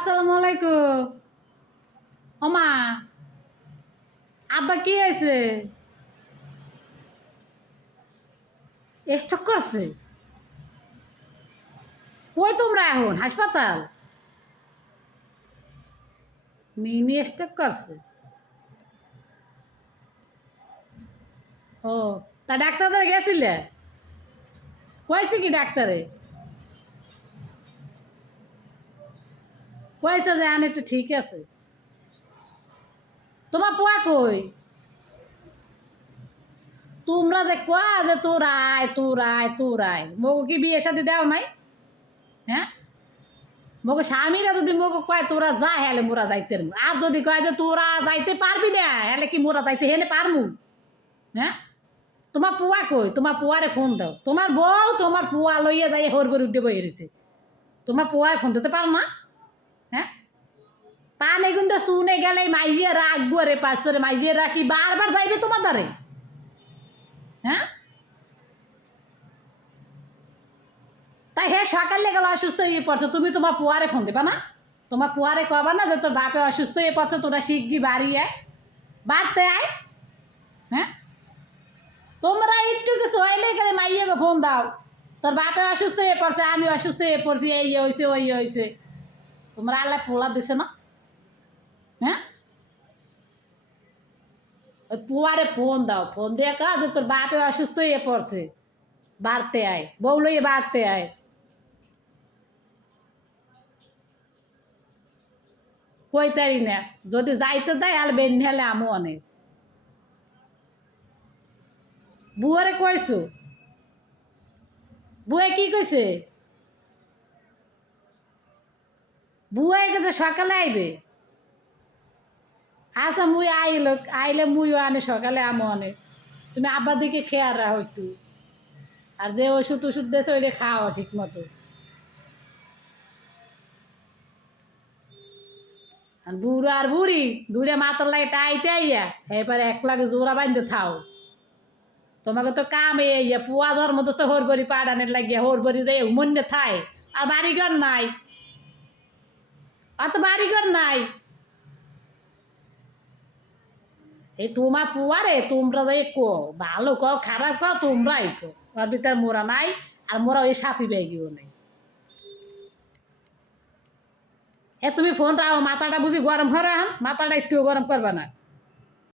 আসসালামু আলাইকুম। ওমা, আব্বা কি হয়েছে? স্ট্রোক করছে? কই তোমরা এখন? হাসপাতাল? মিনি স্ট্রোক করছে? ও, তা ডাক্তার গেছিলে? কয়েছে কি ডাক্তারে? কয়েছে যে আন একটু ঠিক আছে। তোমার পোয়া কই? তোমরা যে কোয়া যে তোর আয় মগু কি বিয়ে সাথে দেও নাই? হ্যাঁ, মগু স্বামীরা যদি মগু কয় তোরা যা, হেলে মোরা যাইতে পারবো। আর যদি কয় যে তোরা যাইতে পারবি না, হেলে কি মোরা যাইতে হেলে পারমু? হ্যাঁ, তোমার পুয়া কই? তোমার পুয়ারে ফোন দাও। তোমার বউ তোমার পুয়া লইয়া যাই হরবর উঠে বই রয়েছে। তোমার পুয়ারে ফোন দিতে পারো না? হ্যাঁ, পানে কিন্তু শুনে গেলে মাইয়ে রাখবো রে, পাঁচশো রে মাইয়ে রাখি বারবার যাইবে তোমার দ্বারে। হ্যাঁ, তাই হে সকালে গেলে অসুস্থ হয়ে পড়ছে, তুমি তোমার পুয়ারে ফোন দিবা না? তোমার পুয়ারে কবা না যে তোর বাপে অসুস্থ হয়ে পড়ছে, তোরা শিগগি বাড়ি আয়, বাড়তে আয়। হ্যাঁ, তোমরা একটু কিছু হইলে গেলে মাইয়াকে ফোন দাও, তোর বাপে অসুস্থ হয়ে পড়ছে, আমি অসুস্থ হয়ে পড়ছি, এই হয়েছে ওই হয়েছে। তোমরা আল্লাহ পোলা দিছে না? হ্যাঁ, ওই পুয়ারে ফোন দাও, ফোন দিয়ে কা যে তোর বাপে অসুস্থ হয়ে পড়ছে, বাড়তে আয়, বউ লইয়ে বাড়তে আয়। কই তারি না, যদি যাইতে দেয় আর বেন হেলে আমও অনেক। বুয়ারে কইছো? বুয়ে কি কইছে? বুয়ে গেছে সকালে আইবে। আচ্ছা মুই আইলে মুইও আনে সকালে আমও অনেক। তুমি আব্বার দিকে খেয়াল রাখো একটু, আর যে ওষুধ টষুধ দিয়েছে ওইটা খাও ঠিক মতো। আর বুড়ো আর বুড়ি দূরে মাতার লাগে টাইতে আইয়া এবারে এক লাগে জোড়া বাঁধতে থাও। তোমাকে তো কাম ইয়া পুয়া ধর্ম তো হরবরি পাড়ানের লাগিয়া হরবরি দেয় মনে থাই। আর বাড়িঘর নাই, আর তো বাড়িঘর নাই। এই তোমার পুয়ারে তোমরা যে কো ভালো কও খারাপ কও তোমরাই কো, ওর ভিতরে মোরা নাই, আর মোরা ওই সাথী ব্যাগিও নেই। তুমি ফোন রাখো, মাথাটা বুঝি গরম করে, মাথাটা একটু গরম করবে না।